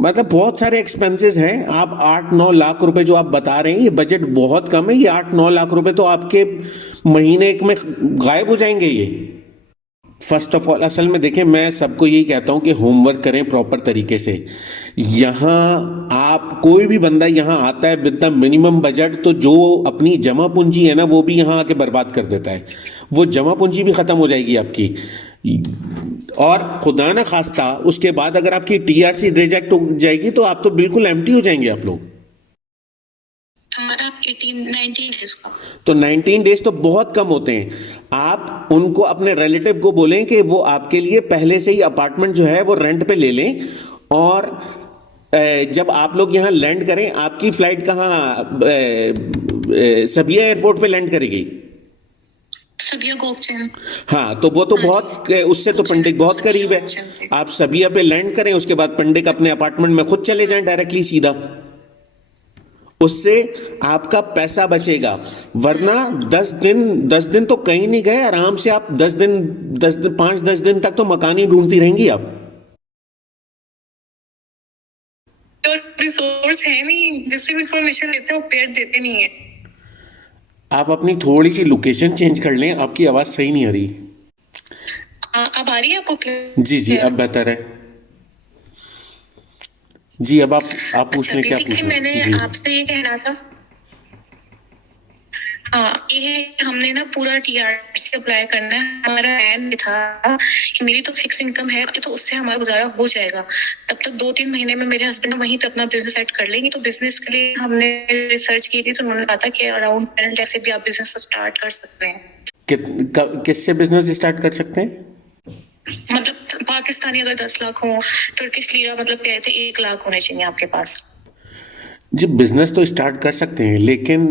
मतलब बहुत सारे एक्सपेंसेस हैं। आप 8-9 लाख रुपए जो आप बता रहे हैं, ये बजट बहुत कम है। ये 8-9 लाख रुपए तो आपके महीने एक में गायब हो जाएंगे ये। फर्स्ट ऑफ ऑल, असल में देखें, मैं सबको यही कहता हूं कि होमवर्क करें प्रॉपर तरीके से। यहाँ आप कोई भी बंदा यहाँ आता है विद द मिनिमम बजट, तो जो अपनी जमा पूंजी है ना वो भी यहाँ आके बर्बाद कर देता है। वो जमा पूंजी भी खत्म हो जाएगी आपकी। और खुदा ना खास्ता उसके बाद अगर आपकी टीआरसी रिजेक्ट हो जाएगी तो आप तो बिल्कुल एम्प्टी हो जाएंगे आप लोग। हमारा 18-19 डेज का। तो 19 डेज तो बहुत कम होते हैं। आप उनको, अपने रिलेटिव को बोलें कि वो आपके लिए पहले से ही अपार्टमेंट जो है वो रेंट पे ले लें। और जब आप लोग यहाँ लैंड करें, आपकी फ्लाइट कहाँ सबिया एयरपोर्ट पे लैंड करेगी? सबिया गोपचैन। हाँ, तो वो तो बहुत, उससे तो पंडित बहुत करीब है। आप सबिया पे लैंड करें, उसके बाद पंडित अपने अपार्टमेंट में खुद चले जाएं डायरेक्टली सीधा। उससे आपका पैसा बचेगा। वरना 10 दिन तो कहीं नहीं गए, आराम से आप 10 दिन 5-10 दिन तक तो मकान ही ढूंढती रहेंगी आप। तो रिसोर्स है नहीं, जिससे भी इंफॉर्मेशन लेते हैं वो पेड देते नहीं है। आप अपनी थोड़ी सी लोकेशन चेंज कर लें, आपकी आवाज सही नहीं आ रही। अब आ रही है आपको जी जी, क्लियर? अब बेहतर है। जी, अब आप अच्छा, पूछने क्या बेसिकली पूछना मैंने जी। आपसे ये कहना था। हाँ, ये है कि हमने ना पूरा टीआरसी अप्लाई करना है। हमारा प्लान भी था कि मेरी तो फिक्स इनकम है, तो उससे हमारा गुजारा हो जाएगा। तब तक 2-3 महीने में मेरे हस्बैंड वहीं पे अपना बिजनेस सेट कर लेंगे। तो बिजनेस के लिए हमने रिसर्च की थी, तो उन्होंने कहा था कि अराउंड 10 लाख से भी आप बिजनेस स्टार्ट कर सकते हैं। किससे बिजनेस स्टार्ट कर सकते हैं? मतलब पाकिस्तानी अगर 10 लाख हो, टर्किश लीरा मतलब कह रहे थे 1 लाख होने चाहिए आपके पास। जी, बिजनेस तो स्टार्ट कर सकते हैं, लेकिन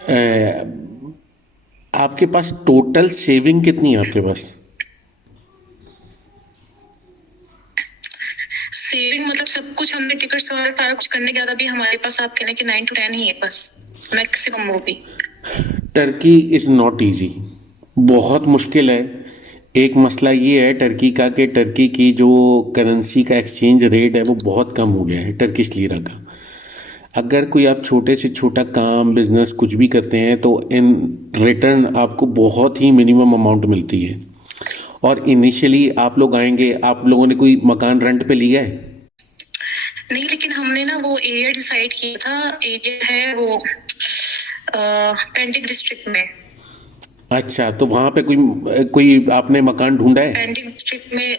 अ, आपके पास टोटल सेविंग कितनी है आपके पास? सेविंग मतलब सब कुछ हमने टिकट्स वगैरह सारा कुछ करने के बाद अभी हमारे पास आप कहने कि 9 to 10 ही है बस, मैक्सिमम वो भी। टर्की इज़ नॉट इजी, बहुत मुश्किल है। एक मसला ये है टर्की का कि टर्की की जो करेंसी का एक्सचेंज रेट है वो बहुत कम हो गया है टर्किश लीरा का। अगर कोई आप छोटे से छोटा काम बिजनेस कुछ भी करते हैं तो इन रिटर्न आपको बहुत ही मिनिमम अमाउंट मिलती है। और इनिशियली आप लोग आएंगे, आप लोगों ने कोई मकान रेंट पे लिया है? नहीं, लेकिन हमने ना वो एरिया डिसाइड किया था। एरिया है वो पेंटिक डिस्ट्रिक्ट में। अच्छा, तो वहां पे कोई कोई आपने मकान ढूंढा है? पेंटिक डिस्ट्रिक्ट में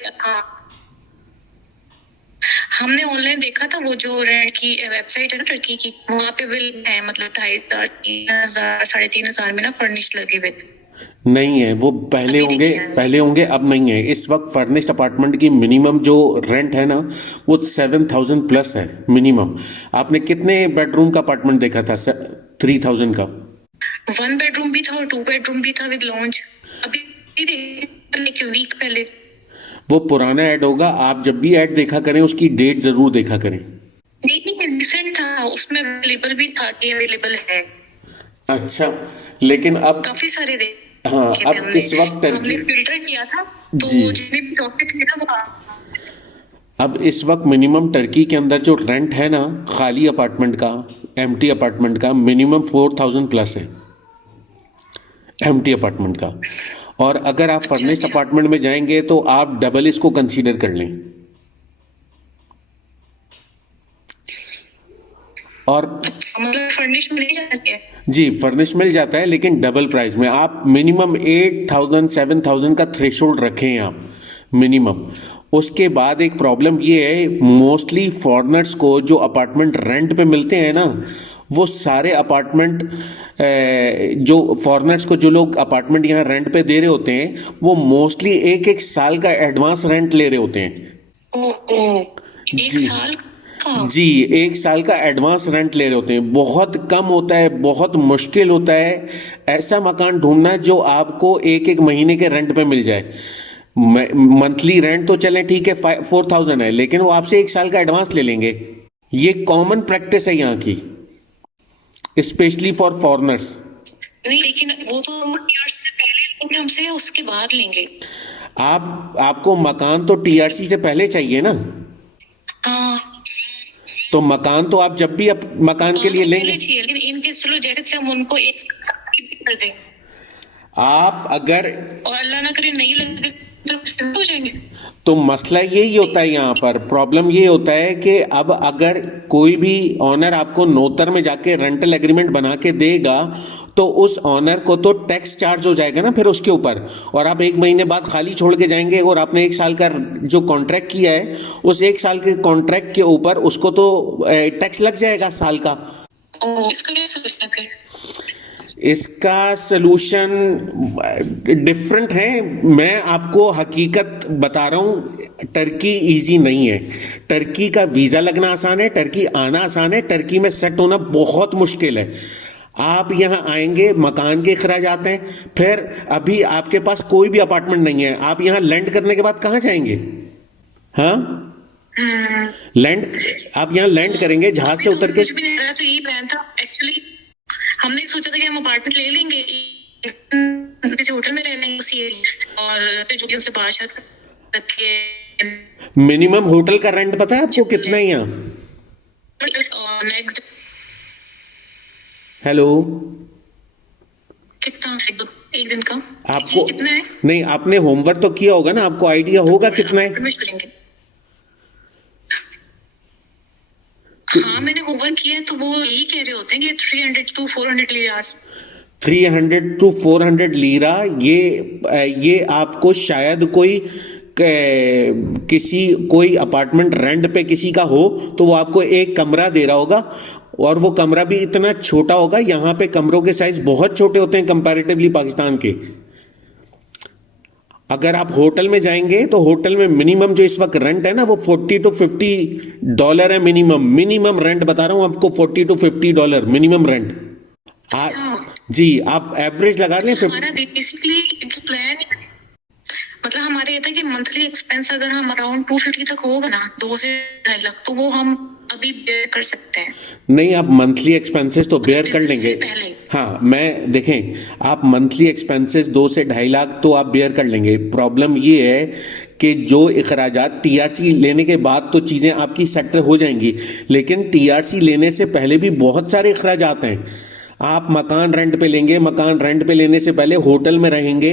हमने ऑनलाइन देखा था, वो जो रेंट की वेबसाइट है ना टर्की की, वहाँ पे बिल है मतलब 2,500, 3,000, 3,500 में ना फर्निश्ड लगे हुए थे। नहीं है, वो पहले अभी होंगे, देखिए है। पहले होंगे, अब नहीं है। इस वक्त फर्निश्ड अपार्टमेंट की मिनिमम जो रेंट है ना वो 7,000 प्लस है मिनिमम। आपने कितने बेडरूम का अपार्टमेंट देखा था? 3,000 का? 1 बेडरूम भी था और 2 बेडरूम भी था विद लॉन्च। अभी एक वीक पहले। वो पुराना ऐड होगा। आप जब भी ऐड देखा करें उसकी डेट जरूर देखा करें। नहीं, रिसेंट था, उसमें अवेलेबल भी था कि अवेलेबल है। अच्छा, लेकिन अब, काफी सारे हाँ, देखे थे अब हमने। इस वक्त टर्की, हमने फिल्टर किया था, जी, तो जितने भी टॉपिक थे ना वो अब इस वक्त मिनिमम टर्की के अंदर जो रेंट है ना खाली अपार्टमेंट का, एम्प्टी अपार्टमेंट का, मिनिमम 4,000 प्लस है एम्प्टी अपार्टमेंट का। और अगर आप अच्छा फर्निश्ड अच्छा। अपार्टमेंट में जाएंगे तो आप डबल इसको कंसीडर कर लें। और अच्छा, मतलब फर्निश में नहीं जाते हैं। जी, फर्निश मिल जाता है लेकिन डबल प्राइस में। आप मिनिमम 8,000 7,000 का थ्रेशोल्ड रखें आप मिनिमम। उसके बाद एक प्रॉब्लम ये है, मोस्टली फॉरेनर्स को जो अपार्टमेंट रेंट पे मिलते हैं ना, वो सारे अपार्टमेंट, जो फॉरेनर्स को जो लोग अपार्टमेंट यहाँ रेंट पे दे रहे होते हैं वो मोस्टली एक एक साल का एडवांस रेंट ले रहे होते हैं। ओ, एक जी साल का। जी, एक साल का एडवांस रेंट ले रहे होते हैं। बहुत कम होता है, बहुत मुश्किल होता है ऐसा मकान ढूंढना जो आपको एक एक महीने के रेंट पे मिल जाए। मंथली रेंट तो चले ठीक है, 4,000 है, लेकिन वो आपसे एक साल का एडवांस ले लेंगे। ये कॉमन प्रैक्टिस है यहाँ की, स्पेशली फॉर फॉरेनर्स। नहीं, लेकिन वो तो ईयर्स से पहले लेंगे हमसे या उसके बाद लेंगे? आपको मकान तो टीआरसी से पहले चाहिए ना? हाँ, तो मकान तो आप जब भी मकान के हाँ, लिए तो लेंगे, पहले चाहिए, लेकिन इन केस चलो जैसे थे हम उनको एक कर दें आप अगर, और अल्लाह ना करे नहीं लगे तो शिफ्ट हो जाएंगे। तो मसला यही होता है यहाँ पर, प्रॉब्लम ये होता है कि अब अगर कोई भी ऑनर आपको नोतर में जाके रेंटल एग्रीमेंट बना के देगा तो उस ऑनर को तो टैक्स चार्ज हो जाएगा ना फिर उसके ऊपर, और आप एक महीने बाद खाली छोड़ के जाएंगे और आपने एक साल का जो कॉन्ट्रैक्ट किया है उस एक साल के कॉन्ट्रैक्ट के ऊपर उसको तो टैक्स लग जाएगा साल का। इसका क्या सोचना फिर? इसका सलूशन डिफरेंट है, मैं आपको हकीकत बता रहा हूँ, टर्की इजी नहीं है। टर्की का वीज़ा लगना आसान है, टर्की आना आसान है, टर्की में सेट होना बहुत मुश्किल है। आप यहाँ आएंगे, मकान के अखराजात हैं, फिर अभी आपके पास कोई भी अपार्टमेंट नहीं है, आप यहाँ लैंड करने के बाद कहाँ जाएंगे? हाँ, लैंड, आप यहाँ लैंड करेंगे जहाज से उतर के। मुझे भी नहीं लग रहा, तो यही प्लान था एक्चुअली। हमने सोचा था कि हम अपार्टमेंट ले लेंगे, किसी होटल में रह लेंगे उसी एरिया, और फिर जो भी उनसे बात करके मिनिमम होटल का रेंट पता है आपको कितना है यहाँ? नेक्स्ट हेलो, कितना एक दिन का आपको कितना है? नहीं, आपने होमवर्क तो किया होगा ना, आपको आइडिया होगा कितना है? करेंगे। हाँ, मैंने होमवर्क किया है, तो वो यही कह रहे होते हैं कि 300 to 400 लिरास। 300 to 400 लीरा, ये आपको शायद कोई अपार्टमेंट रेंट पे किसी का हो तो वो आपको एक कमरा दे रहा होगा, और वो कमरा भी इतना छोटा होगा। यहाँ पे कमरों के साइज बहुत छोटे होते हैं कंपैरेटिवली पाकिस्तान के। अगर आप होटल में जाएंगे तो होटल में मिनिमम जो इस वक्त रेंट है ना वो $40 to $50 है, मिनिमम रेंट बता रहा हूं आपको, $40 to $50 मिनिमम रेंट। जी, आप एवरेज लगा लें। हमारा बेसिकली प्लान मतलब हमारे ये था कि मंथली एक्सपेंस अगर हम अराउंड 250 तक होगा ना, 2 से 2.5 लाख, तो वो हम अभी बेयर कर सकते हैं। नहीं, आप मंथली एक्सपेंसेस तो बेयर कर लेंगे। हाँ, मैं देखें, आप मंथली एक्सपेंसेस 2 से 2.5 लाख तो आप बेयर कर लेंगे। प्रॉब्लम ये है कि जो इखराजात टीआरसी लेने के बाद तो चीज़ें आपकी सेट हो जाएंगी, लेकिन टीआरसी लेने से पहले भी बहुत सारे इखराजात हैं। आप मकान रेंट पे लेंगे, मकान रेंट पे लेने से पहले होटल में रहेंगे,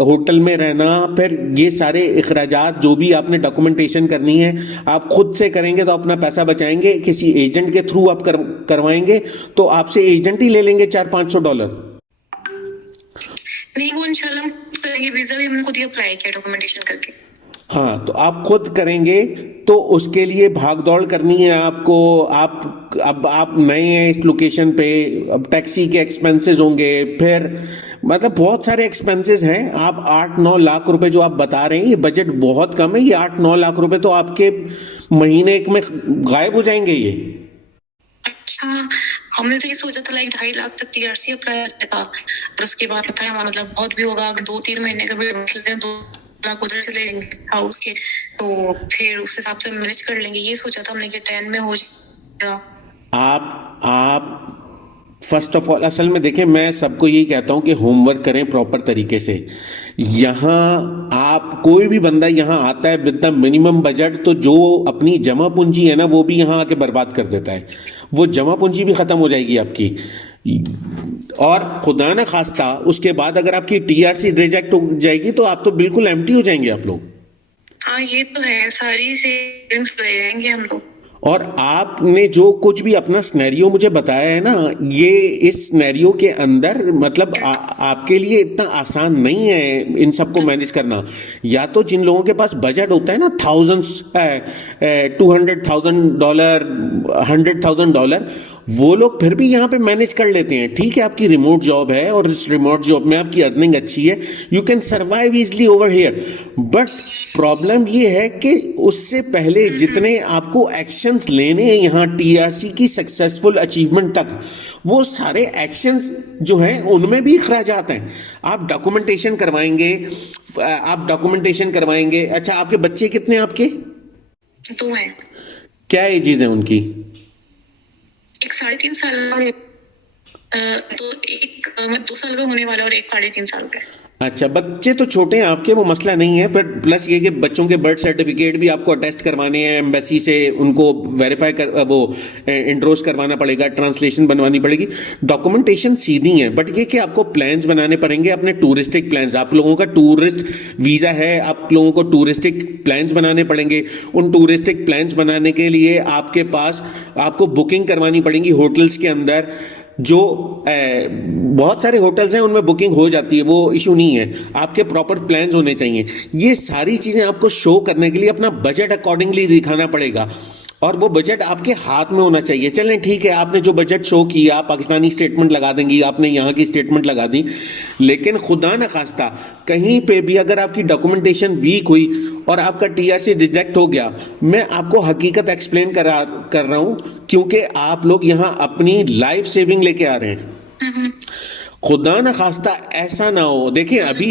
होटल में रहना, फिर ये सारे इखराजात जो भी आपने डॉक्यूमेंटेशन करनी है आप खुद से करेंगे तो अपना पैसा बचाएंगे। किसी एजेंट के थ्रू आप करवाएंगे तो आपसे एजेंट ही ले लेंगे $400-500। नहीं, वो इंशाल्लाह करेंगे, वीजा भी हमने खुद ही अप्लाई किया डॉक्यूमेंटेशन करके। हाँ, तो आप खुद करेंगे तो उसके लिए भाग दौड़ करनी है आपको। अब आप नए हैं इस लोकेशन पे, अब टैक्सी के एक्सपेंसेस होंगे, फिर मतलब बहुत सारे एक्सपेंसेस हैं। आप 8-9 लाख रुपए जो आप बता रहे हैं, ये बजट बहुत कम है। ये 8-9 लाख रुपए तो आपके महीने में गायब हो जाएंगे ये। अच्छा, हमने तो ये सोचा था लाइक 2.5 लाख तक टीआरसी अप्लाई था, और उसके बाद पता है मतलब बहुत भी होगा, अगर 2-3 महीने का भी 2 लाख उधर से ले लेंगे हाउस के, तो फिर उस हिसाब से मैनेज कर लेंगे। ये सोचा था हमने कि 10 में हो जाएगा। आप फर्स्ट ऑफ ऑल, असल में देखें, मैं सबको यही कहता हूं कि होमवर्क करें प्रॉपर तरीके से। यहाँ आप कोई भी बंदा यहाँ आता है विद द मिनिमम बजट, तो जो अपनी जमा पूंजी है ना वो भी यहाँ आके बर्बाद कर देता है। वो जमा पूंजी भी खत्म हो जाएगी आपकी, और खुदा न खास्ता उसके बाद अगर आपकी टीआरसी रिजेक्ट हो जाएगी तो आप तो बिल्कुल एम्प्टी हो जाएंगे आप लोग। हाँ, ये तो है, सारी सेविंग्स ले जाएंगे हम लोग। और आपने जो कुछ भी अपना सिनेरियो मुझे बताया है ना, ये इस सिनेरियो के अंदर मतलब आपके लिए इतना आसान नहीं है इन सबको मैनेज करना। या तो जिन लोगों के पास बजट होता है ना $200,000, $100,000, वो लोग फिर भी यहाँ पे मैनेज कर लेते हैं। ठीक है, आपकी रिमोट जॉब है और इस रिमोट जॉब में आपकी अर्निंग अच्छी है, you can survive easily over here. But problem ये है कि उससे पहले जितने आपको एक्शंस लेने हैं यहाँ टीआरसी की सक्सेसफुल अचीवमेंट तक, वो सारे एक्शंस जो हैं उनमें भी खराजात हैं। आप डॉक्यूमेंटेशन करवाएंगे, अच्छा आपके बच्चे कितने हैं आपके? 2 हैं। क्या एजेस हैं उनकी? एक 3.5 साल, तो एक 2 साल का होने वाला और एक 3.5 साल का। अच्छा, बच्चे तो छोटे हैं आपके, वो मसला नहीं है, पर प्लस ये कि बच्चों के बर्थ सर्टिफिकेट भी आपको अटेस्ट करवाने हैं एम्बेसी से, उनको वेरीफाई कर वो इंड्रोस करवाना पड़ेगा, ट्रांसलेशन बनवानी पड़ेगी। डॉक्यूमेंटेशन सीधी है, बट ये कि आपको प्लान्स बनाने पड़ेंगे अपने टूरिस्टिक प्लान्स। आप लोगों का टूरिस्ट वीज़ा है, आप लोगों को टूरिस्टिक प्लान्स बनाने पड़ेंगे। उन टूरिस्टिक प्लान्स बनाने के लिए आपके पास आपको बुकिंग करवानी पड़ेगी होटल्स के अंदर। जो बहुत सारे होटल्स हैं उनमें बुकिंग हो जाती है, वो इशू नहीं है। आपके प्रॉपर प्लान्स होने चाहिए। ये सारी चीज़ें आपको शो करने के लिए अपना बजट अकॉर्डिंगली दिखाना पड़ेगा, और वो बजट आपके हाथ में होना चाहिए। चलें ठीक है, आपने जो बजट शो किया, पाकिस्तानी स्टेटमेंट लगा देंगी, आपने यहाँ की स्टेटमेंट लगा दी, लेकिन खुदा न खास्ता कहीं पे भी अगर आपकी डॉक्यूमेंटेशन वीक हुई और आपका टीआरसी रिजेक्ट हो गया, मैं आपको हकीकत एक्सप्लेन कर रहा हूँ, क्योंकि आप लोग यहाँ अपनी लाइफ सेविंग लेके आ रहे हैं। खुदा ना खास्ता ऐसा ना हो। देखिए अभी,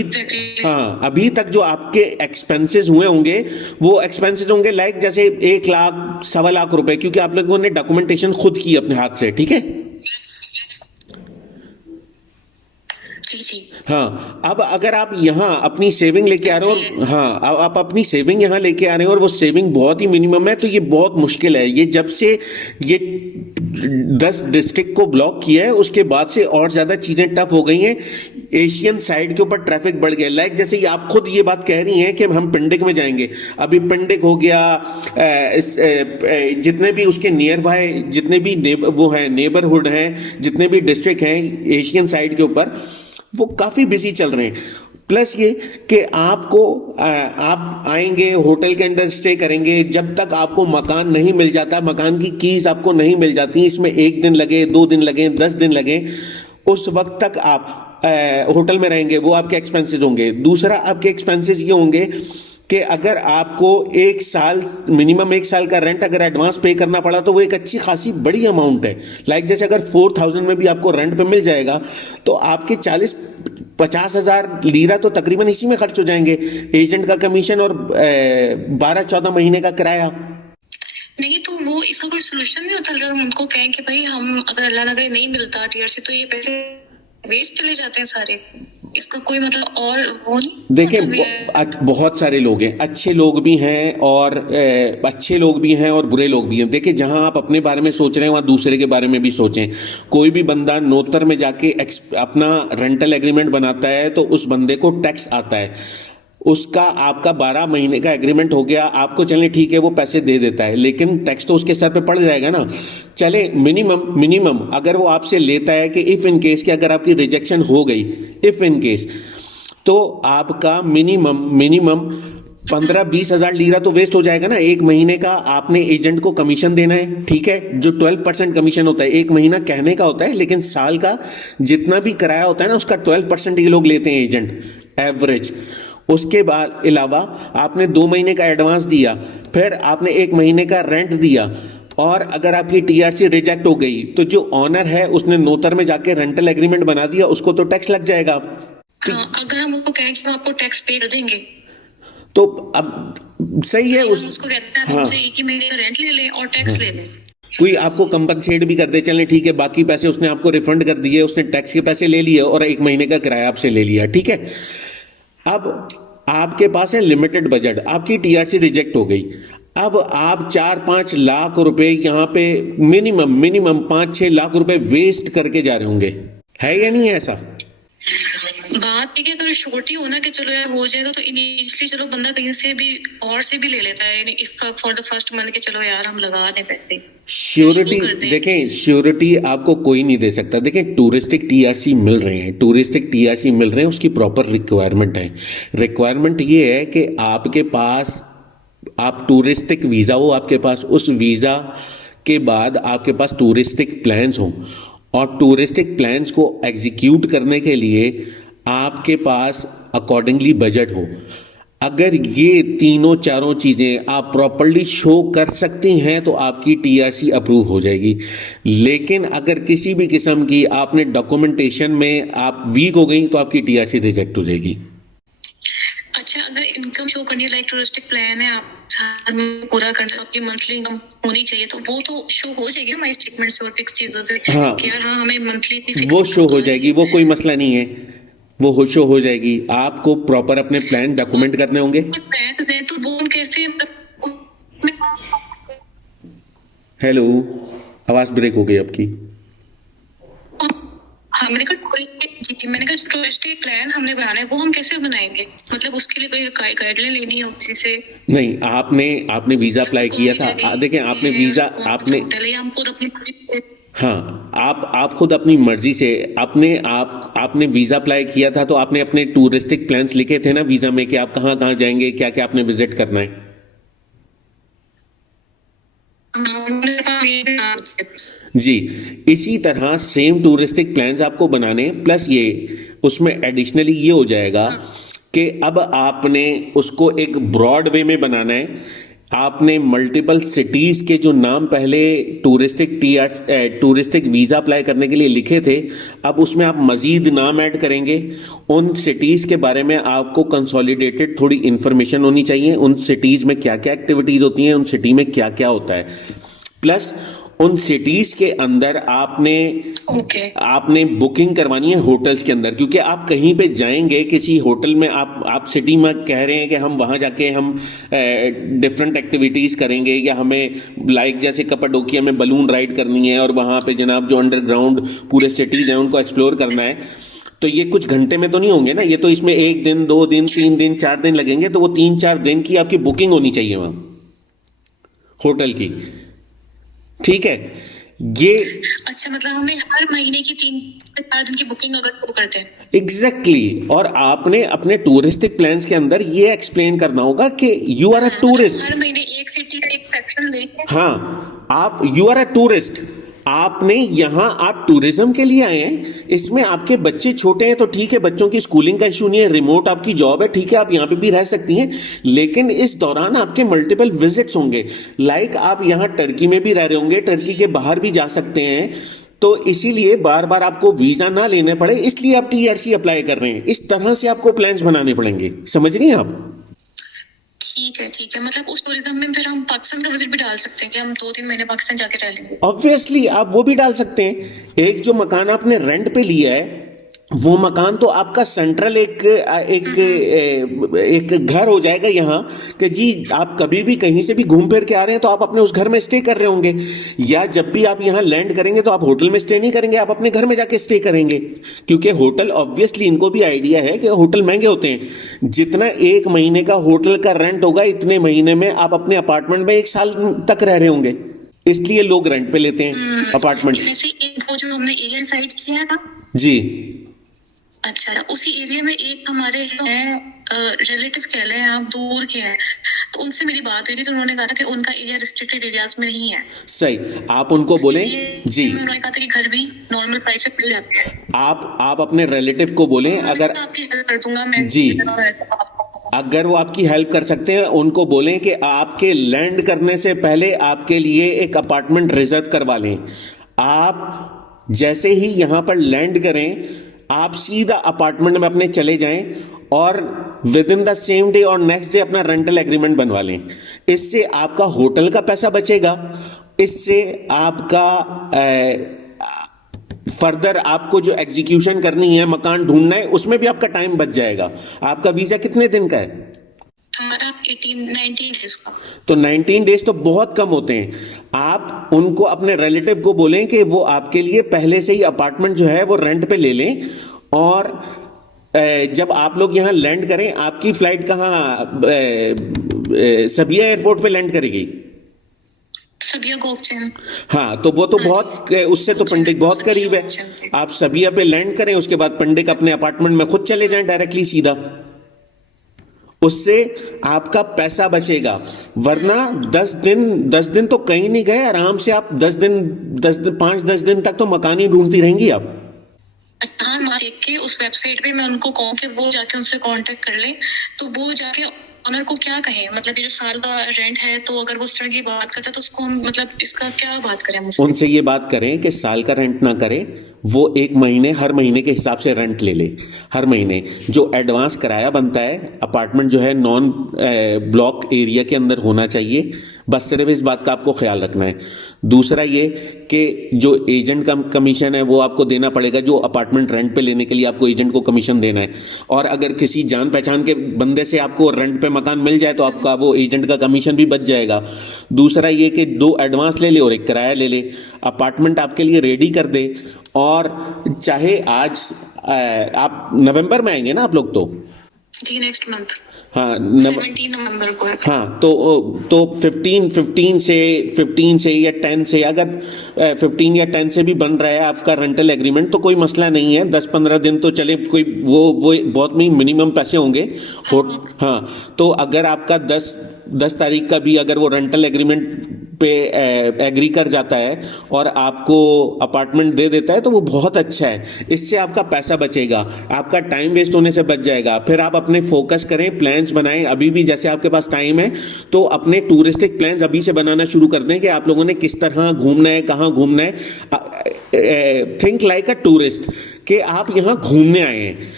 हाँ, अभी तक जो आपके एक्सपेंसेस हुए होंगे, वो एक्सपेंसेस होंगे लाइक जैसे 1 लाख 1.25 लाख रुपए, क्योंकि आप लोगों ने डॉक्यूमेंटेशन खुद की अपने हाथ से, ठीक है। जी। हाँ, अब अगर आप यहाँ अपनी सेविंग लेके आ रहे हो, और हाँ, अब आप अपनी सेविंग यहाँ लेके आ रहे हो और वो सेविंग बहुत ही मिनिमम है, तो ये बहुत मुश्किल है। ये जब से ये 10 डिस्ट्रिक्ट को ब्लॉक किया है, उसके बाद से और ज्यादा चीजें टफ हो गई हैं। एशियन साइड के ऊपर ट्रैफिक बढ़ गया, लाइक जैसे ही आप खुद ये बात कह रही हैं कि हम पिंडिक में जाएंगे, अभी पिंडिक हो गया, जितने भी उसके नियर बाय जितने भी वो हैं नेबरहुड हैं, जितने भी डिस्ट्रिक्ट हैं एशियन साइड के ऊपर, वो काफी बिजी चल रहे हैं। प्लस ये कि आपको आप आएंगे होटल के अंदर स्टे करेंगे, जब तक आपको मकान नहीं मिल जाता, मकान की कीज आपको नहीं मिल जाती, इसमें 1 दिन लगे, 2 दिन लगे, 10 दिन लगे, उस वक्त तक आप होटल में रहेंगे, वो आपके एक्सपेंसेस होंगे। दूसरा आपके एक्सपेंसेस ये होंगे कि अगर आपको 1 साल मिनिमम 1 साल का रेंट अगर एडवांस पे करना पड़ा, तो वो एक अच्छी खासी बड़ी अमाउंट है। लाइक जैसे अगर 4000 में भी आपको रेंट पे मिल जाएगा, तो आपके 40-50 हजार लीरा तो तकरीबन इसी में खर्च हो जाएंगे, एजेंट का कमीशन और 12-14 महीने का किराया। नहीं तो वो इसका कोई सोल्यूशन नहीं होता? अगर हम उनको कहें कि भाई हम अगर अल्लाह ना करे नहीं मिलता टीआरसी, तो ये पैसे वेस्ट चले जाते हैं सारे, इसका कोई मतलब और वो नहीं? देखिए बहुत सारे लोग हैं, अच्छे लोग भी हैं और अच्छे लोग भी हैं और बुरे लोग भी हैं। देखिए जहां आप अपने बारे में सोच रहे हैं, वहां दूसरे के बारे में भी सोचें। कोई भी बंदा नोतर में जाके अपना रेंटल एग्रीमेंट बनाता है, तो उस बंदे को टैक्स आता है। उसका आपका 12 महीने का एग्रीमेंट हो गया, आपको चलें ठीक है वो पैसे दे देता है, लेकिन टैक्स तो उसके सर पे पड़ जाएगा ना। चले मिनिमम अगर वो आपसे लेता है कि इफ इन केस कि अगर आपकी रिजेक्शन हो गई, इफ इन केस, तो आपका मिनिमम 15-20 हजार लीरा तो वेस्ट हो जाएगा ना। 1 महीने का आपने एजेंट को कमीशन देना है, ठीक है, जो 12% कमीशन होता है। 1 महीना कहने का होता है, लेकिन साल का जितना भी किराया होता है ना, उसका 12% ये लोग लेते हैं एजेंट एवरेज। उसके बाद अलावा आपने 2 महीने का एडवांस दिया, फिर आपने 1 महीने का रेंट दिया, और अगर आपकी टीआरसी रिजेक्ट हो गई, तो जो ऑनर है उसने नोतर में जाके रेंटल एग्रीमेंट बना दिया, उसको तो टैक्स लग जाएगा। हाँ, अगर हम उसको कहें कि हम आपको टैक्स पे कर देंगे, तो अब सही है, उसको कहते हैं हमसे 1 महीने का रेंट ले लें और टैक्स ले लें, कोई आपको कंपनसेट भी कर दे, चलें ठीक है, बाकी पैसे उसने आपको रिफंड कर दिए, उसने टैक्स के पैसे ले लिए और 1 महीने का किराया आपसे ले लिया, ठीक है। अब आपके पास है लिमिटेड बजट, आपकी टीआरसी रिजेक्ट हो गई, अब आप 4-5 लाख रुपए यहाँ पे मिनिमम 5-6 लाख रुपए वेस्ट करके जा रहे होंगे, है या नहीं है ऐसा? बात है कि अगर छोटी हो ना कि चलो यार हो जाएगा, तो इनिशियली चलो बंदा कहीं से भी और से भी ले लेता है फॉर द फर्स्ट मंथ, के चलो यार हम लगा दें पैसे। श्योरिटी, देखें श्योरिटी आपको कोई नहीं दे सकता। देखें टूरिस्टिक टीआरसी मिल रहे हैं, टूरिस्टिक टीआरसी मिल रहे हैं, उसकी प्रॉपर रिक्वायरमेंट है। रिक्वायरमेंट ये है कि आपके पास आप टूरिस्टिक वीज़ा हो आपके पास, उस वीज़ा के बाद आपके पास टूरिस्टिक प्लान्स हो, और टूरिस्टिक प्लान्स को एग्जीक्यूट करने के लिए आपके पास अकॉर्डिंगली बजट हो। अगर ये तीनों चारों चीज़ें आप प्रॉपर्ली शो कर सकती हैं, तो आपकी टीआरसी अप्रूव हो जाएगी। लेकिन अगर किसी भी किस्म की आपने डॉक्यूमेंटेशन में आप वीक हो गई, तो आपकी टीआरसी रिजेक्ट हो जाएगी। अच्छा, अगर इनकम शो करनी है, लाइक टूरिस्टिक प्लान है, आप पूरा करना, आपकी मंथली इनकम होनी चाहिए, तो वो तो शो हो जाएगी हमारी स्टेटमेंट से और फिक्स चीजों से। हाँ, कि यार हाँ हमें मंथली वो शो हो जाएगी, वो कोई मसला नहीं है। वो होशो हो जाएगी। आपको प्रॉपर अपने प्लान डॉक्यूमेंट करने होंगे। प्लान है तो वो हम कैसे उसमें- हेलो, आवाज ब्रेक हो गई आपकी। हाँ, मैंने कहा टूरिस्टिक प्लान हमने बनाना है, वो हम कैसे बनाएंगे? मतलब उसके लिए कोई गाइडलाइन लेनी है किसी से? नहीं, आपने आपने वीजा अप्लाई कौन किया सी था। जगह देखें, आपने है, वीजा कौन सा आपने होटल है, या हम खुद अपनी मर्जी से? हाँ, आप खुद अपनी मर्जी से आपने वीजा अप्लाई किया था, तो आपने अपने टूरिस्टिक प्लान्स लिखे थे ना वीजा में कि आप कहाँ कहाँ जाएंगे, क्या क्या आपने विजिट करना है। जी, इसी तरह सेम टूरिस्टिक प्लान्स आपको बनाने, प्लस ये उसमें एडिशनली ये हो जाएगा कि अब आपने उसको एक ब्रॉड वे में बनाना है। आपने मल्टीपल सिटीज के जो नाम पहले टूरिस्टिक वीजा अप्लाई करने के लिए लिखे थे, अब उसमें आप मजीद नाम ऐड करेंगे। उन सिटीज के बारे में आपको कंसोलिडेटेड थोड़ी इंफॉर्मेशन होनी चाहिए, उन सिटीज में क्या क्या एक्टिविटीज होती हैं, उन सिटी में क्या क्या होता है। प्लस उन सिटीज के अंदर आपने बुकिंग करवानी है होटल्स के अंदर, क्योंकि आप कहीं पे जाएंगे किसी होटल में, आप सिटी में कह रहे हैं कि हम वहां जाके हम डिफरेंट एक्टिविटीज करेंगे, या हमें लाइक जैसे कपाडोकिया में बलून राइड करनी है और वहां पे जनाब जो अंडरग्राउंड पूरे सिटीज हैं उनको एक्सप्लोर करना है। तो ये कुछ घंटे में तो नहीं होंगे ना, ये तो इसमें 1 दिन 2 दिन 3 दिन 4 दिन लगेंगे। तो वो 3-4 दिन की आपकी बुकिंग होनी चाहिए वहां होटल की। ठीक है, ये अच्छा, मतलब हमें हर महीने की 3 से 4 दिन की बुकिंग अगर वो करते हैं? एग्जैक्टली और आपने अपने टूरिस्टिक प्लान्स के अंदर ये एक्सप्लेन करना होगा कि यू आर अ टूरिस्ट। हर महीने एक सिटी का एक सेक्शन लेके। हाँ, आप यू आर अ टूरिस्ट, आपने यहाँ आप टूरिज्म के लिए आए हैं। इसमें आपके बच्चे छोटे हैं तो ठीक है, बच्चों की स्कूलिंग का इशू नहीं है, रिमोट आपकी जॉब है, ठीक है, आप यहाँ पे भी रह सकती हैं। लेकिन इस दौरान आपके मल्टीपल विजिट्स होंगे। लाइक आप यहाँ टर्की में भी रह रहे होंगे, टर्की के बाहर भी जा सकते हैं। तो इसीलिए बार बार आपको वीजा ना लेने पड़े, इसलिए आप टीआरसी अप्लाई कर रहे हैं। इस तरह से आपको प्लान्स बनाने पड़ेंगे, समझ रही हैं आप? ठीक है, ठीक है। मतलब उस टूरिज्म में फिर हम पाकिस्तान का विजिट भी डाल सकते हैं कि हम 2-3 महीने पाकिस्तान जाके रह लेंगे? ऑब्वियसली आप वो भी डाल सकते हैं। एक जो मकान आपने रेंट पे लिया है, वो मकान तो आपका सेंट्रल एक घर हो जाएगा यहाँ, कि जी आप कभी भी कहीं से भी घूम फिर के आ रहे हैं तो आप अपने उस घर में स्टे कर रहे होंगे। या जब भी आप यहाँ लैंड करेंगे तो आप होटल में स्टे नहीं करेंगे, आप अपने घर में जाके स्टे करेंगे। क्योंकि होटल ऑब्वियसली इनको भी आइडिया है कि होटल महंगे होते हैं। जितना 1 महीने का होटल का रेंट होगा, इतने महीने में आप अपने अपार्टमेंट में 1 साल तक रह रहे होंगे। इसलिए लोग रेंट पे लेते हैं अपार्टमेंट। वैसे एक वो जो हमने एरिया डिसाइड किया है ना। जी, अच्छा, उसी एरिया में एक हमारे हैं रिलेटिव कह लें, आप दूर के हैं, तो उनसे मेरी बात हुई थी, तो उन्होंने कहा था कि उनका एरिया रिस्ट्रिक्टेड एरियाज में नहीं है। सही, आप उनको बोलें। जी, उन्होंने कहा था कि घर भी नॉर्मल प्राइस पे मिल जाते हैं। आप अपने रिलेटिव को बोलें, अगर आपकी हेल्प कर दूंगा मैं। जी, अगर वो आपकी हेल्प कर सकते हैं, उनको बोलें कि आपके लैंड करने से पहले आपके लिए एक अपार्टमेंट रिजर्व करवा लें। आप जैसे ही यहां पर लैंड करें, आप सीधा अपार्टमेंट में अपने चले जाएं और with in the same day और नेक्स्ट डे अपना रेंटल एग्रीमेंट बनवा लें। इससे आपका होटल का पैसा बचेगा, इससे आपका फर्दर आपको जो एग्जीक्यूशन करनी है, मकान ढूंढना है, उसमें भी आपका टाइम बच जाएगा। आपका वीजा कितने दिन का है? हमारा 19 डेज का। तो 19 डेज तो बहुत कम होते हैं। आप उनको अपने रिलेटिव को बोलें कि वो आपके लिए पहले से ही अपार्टमेंट जो है वो रेंट पे ले लें। और जब आप लोग यहाँ लैंड करें, आपकी फ्लाइट कहाँ सबिया एयरपोर्ट पे लैंड करेगी? सबिया गोपचैन। हाँ, तो वो तो बहुत, उससे तो पंडिक बहुत करीब है। आप सबिया पे लैंड करें, उसके बाद पंडिक अपने अपार्टमेंट में खुद चले जाएं डायरेक्टली सीधा। उससे आपका पैसा बचेगा। वरना 10 दिन तो कहीं नहीं गए, आराम से आप 5-10 दिन तक तो मकान ही ढूंढती रहेंगी आप। हाँ, मैं देख के उस वेबसाइट पे मैं उनको कहूँ कि वो जाके उनसे कांटेक्ट कर लें, तो वो जाके ऑनर को क्या कहें, मतलब ये जो साल का रेंट है, तो अगर वो उस तरह की बात करता है तो उसको हम मतलब इसका क्या बात करें हम उससे? उनसे ये बात करें कि साल का रेंट ना करे, वो 1 महीने हर महीने के हिसाब से रेंट ले ले। हर महीने जो एडवांस किराया बनता है, अपार्टमेंट जो है नॉन ब्लॉक एरिया के अंदर होना चाहिए, बस सिर्फ इस बात का आपको ख्याल रखना है। दूसरा ये कि जो एजेंट का कमीशन है वो आपको देना पड़ेगा, जो अपार्टमेंट रेंट पे लेने के लिए आपको एजेंट को कमीशन देना है। और अगर किसी जान पहचान के बंदे से आपको रेंट पे मकान मिल जाए तो आपका वो एजेंट का कमीशन भी बच जाएगा। दूसरा ये कि 2 एडवांस ले ले और 1 किराया ले ले, अपार्टमेंट आपके लिए रेडी कर दे। और चाहे आज आप नवंबर में आएंगे ना आप लोग जी नेक्स्ट मंथ हाँ 17 नवंबर को है। हाँ तो 15 से या 10 से, अगर 15 या 10 से भी बन रहा है आपका रेंटल एग्रीमेंट तो कोई मसला नहीं है। 10-15 दिन तो चले, कोई वो बहुत मिनिमम पैसे होंगे। हाँ तो अगर आपका 10 तारीख का भी अगर वो रेंटल एग्रीमेंट पे एग्री कर जाता है और आपको अपार्टमेंट दे देता है तो वो बहुत अच्छा है। इससे आपका पैसा बचेगा, आपका टाइम वेस्ट होने से बच जाएगा। फिर आप अपने फोकस करें, प्लान्स बनाएं। अभी भी जैसे आपके पास टाइम है तो अपने टूरिस्टिक प्लान्स अभी से बनाना शुरू कर दें कि आप लोगों ने किस तरह घूमना है, कहाँ घूमना है। थिंक लाइक अ टूरिस्ट कि आप यहाँ घूमने आए हैं।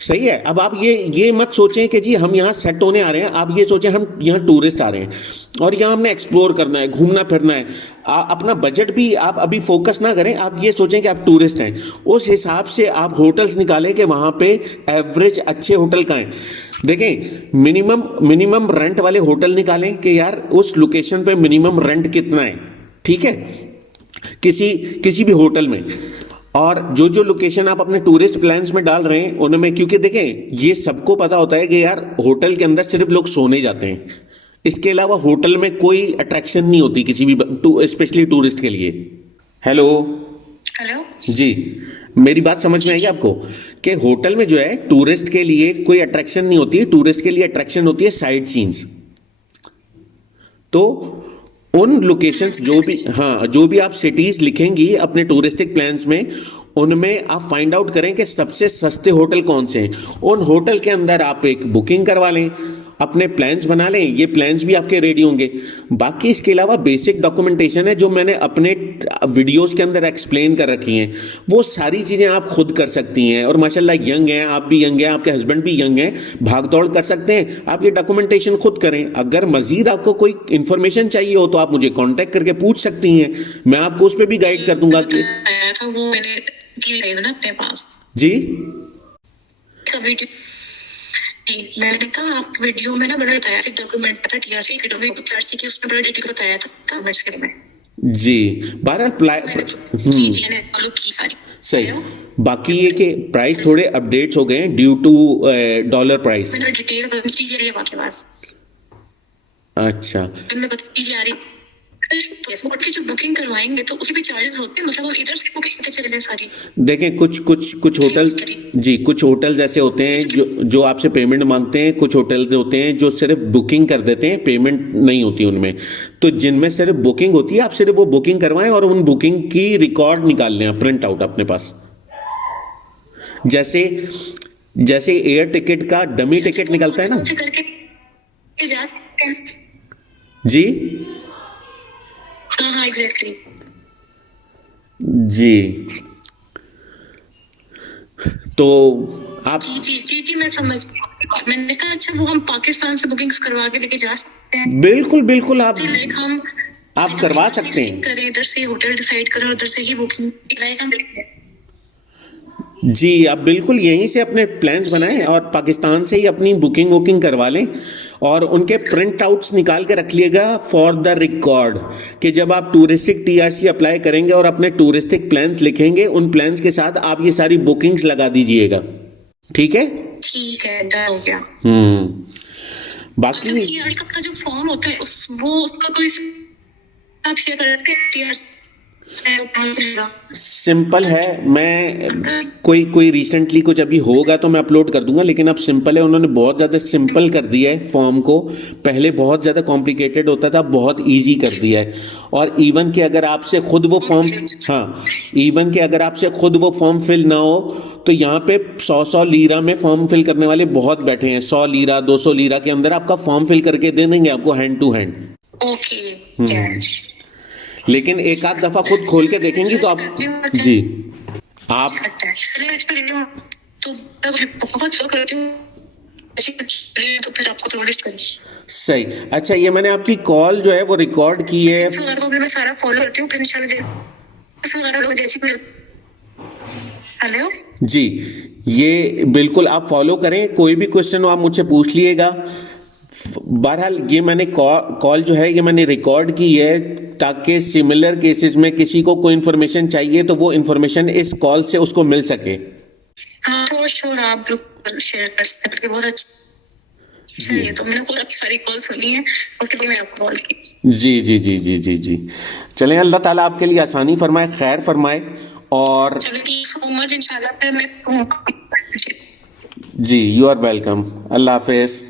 सही है। अब आप ये मत सोचें कि जी हम यहाँ सेट होने आ रहे हैं, आप ये सोचें हम यहाँ टूरिस्ट आ रहे हैं और यहाँ हमने एक्सप्लोर करना है, घूमना फिरना है। अपना बजट भी आप अभी फोकस ना करें, आप ये सोचें कि आप टूरिस्ट हैं। उस हिसाब से आप होटल्स निकालें कि वहाँ पे एवरेज अच्छे होटल कहाँ हैं। देखें मिनिमम रेंट वाले होटल निकालें कि यार उस लोकेशन पे मिनिमम रेंट कितना है, ठीक है, किसी भी होटल में। और जो लोकेशन आप अपने टूरिस्ट प्लान्स में डाल रहे हैं उनमें, क्योंकि देखें ये सबको पता होता है कि यार होटल के अंदर सिर्फ लोग सोने जाते हैं, इसके अलावा होटल में कोई अट्रैक्शन नहीं होती किसी भी स्पेशली टूरिस्ट के लिए। हेलो जी, मेरी बात समझ में आई आपको कि होटल में जो है टूरिस्ट के लिए कोई अट्रैक्शन नहीं होती है। टूरिस्ट के लिए अट्रैक्शन होती है साइट सीन्स। तो उन लोकेशंस जो भी आप सिटीज लिखेंगी अपने टूरिस्टिक प्लान्स में, उनमें आप फाइंड आउट करें कि सबसे सस्ते होटल कौन से हैं। उन होटल के अंदर आप एक बुकिंग करवा लें, अपने प्लान्स बना लें। ये प्लान्स भी आपके रेडी होंगे। बाकी इसके अलावा बेसिक डॉक्यूमेंटेशन है जो मैंने अपने वीडियोस के अंदर एक्सप्लेन कर रखी हैं, वो सारी चीज़ें आप खुद कर सकती हैं। और माशाल्लाह यंग हैं, आप भी यंग हैं, आपके हस्बैंड भी यंग हैं, भाग दौड़ कर सकते हैं। आप ये डॉक्यूमेंटेशन खुद करें। अगर मजीद आपको कोई इन्फॉर्मेशन चाहिए हो तो आप मुझे कॉन्टैक्ट करके पूछ सकती हैं, मैं आपको उस पर भी गाइड कर दूंगा कि वो मैंने ना अपने पास जी जी मैंने कहा आप वीडियो में ना बड़ा बताया डॉक्यूमेंट था टीआरसी की उसमें बड़ा डिटेल बताया था कमेंट्स के में जी। बहरहाल मैंने फॉलो की सारी सही। बाकी ये कि प्राइस थोड़े अपडेट्स हो गए हैं ड्यू टू डॉलर प्राइस। मैंने डिटेल चीजें आपके पास। अच्छा, मैं बताती जा रही पासपोर्ट की जो बुकिंग करवाएंगे तो उसके भी चार्जेस होते हैं, मतलब हम इधर से बुकिंग करके चले जाए सारी। देखें कुछ होटल्स जी, कुछ होटल्स ऐसे होते हैं जो आपसे पेमेंट मांगते हैं। कुछ होटल्स होते हैं जो सिर्फ बुकिंग कर देते हैं, पेमेंट नहीं होती उनमें। तो जिनमें सिर्फ बुकिंग होती है आप सिर्फ वो बुकिंग करवाएं और उन बुकिंग की रिकॉर्ड निकाल लें, प्रिंट आउट अपने पास। जैसे एयर टिकट का डमी टिकट निकलता है ना जी। हाँ एग्जैक्टली जी। तो आप जी मैं समझ। मैंने कहा अच्छा वो हम पाकिस्तान से बुकिंग्स करवा के लेके जा सकते हैं। बिल्कुल आप करवा सकते हैं। करें इधर से होटल डिसाइड करें, उधर से ही बुकिंग जी। आप बिल्कुल यहीं से अपने प्लान्स बनाएं और पाकिस्तान से ही अपनी बुकिंग करवा लें और उनके प्रिंट आउट्स निकाल के रख लिएगा फॉर द रिकॉर्ड कि जब आप टूरिस्टिक टीआरसी अप्लाई करेंगे और अपने टूरिस्टिक प्लान्स लिखेंगे, उन प्लान्स के साथ आप ये सारी बुकिंग्स लगा दीजिएगा। ठीक है डन हो गया। बाकी टीआरसी का जो फॉर्म होता है उसका कोई आप शेयर करते हैं? सिंपल है। मैं कोई रिसेंटली कुछ अभी होगा तो मैं अपलोड कर दूंगा, लेकिन अब सिंपल है। उन्होंने बहुत ज़्यादा सिंपल कर दिया है फॉर्म को। पहले बहुत ज़्यादा कॉम्प्लिकेटेड होता था, बहुत इजी कर दिया है। और इवन कि अगर आपसे खुद वो फॉर्म फिल ना हो तो यहाँ पे 100 लीरा में फॉर्म फिल करने वाले बहुत बैठे हैं। 100 लीरा 200 लीरा के अंदर आपका फॉर्म फिल करके दे देंगे आपको हैंड टू हैंड। ओके। लेकिन एक आध दफा खुद खोल के देखेंगी तो आप जी आप तो बहुत करती हूँ ऐसी तो फिर आपको थोड़ा लिस्ट करें। सही। अच्छा, ये मैंने आपकी कॉल जो है वो रिकॉर्ड की है। वगैरह को भी मैं सारा फॉलो करती हूँ, फिर इंशाल्लाह वगैरह लोग जैसी कोई। हेलो जी, ये बिल्कुल आप फॉलो करें, कोई भी क्वेश्चन हो आप मुझसे पूछ लिएगा। बहरहाल ये मैंने कॉल जो है ये मैंने रिकॉर्ड की है, ताकि सिमिलर केसेस में किसी को कोई इन्फॉर्मेशन चाहिए तो वो इन्फॉर्मेशन इस कॉल से उसको मिल सके। हाँ तो श्योर, आप लोग शेयर कर सकते हैं, बहुत अच्छा। ये तो मैंने खुद आपकी सारी कॉल सुनी है, उसके लिए मैंने आपको कॉल की। जी जी जी जी जी जी। चलें, अल्लाह ताला आपके लिए आसानी फरमाए, खैर फरमाए। और चलो थैंक यू सो मच, इंशाल्लाह फिर मैं जी, यू आर वेलकम। अल्लाह हाफिज।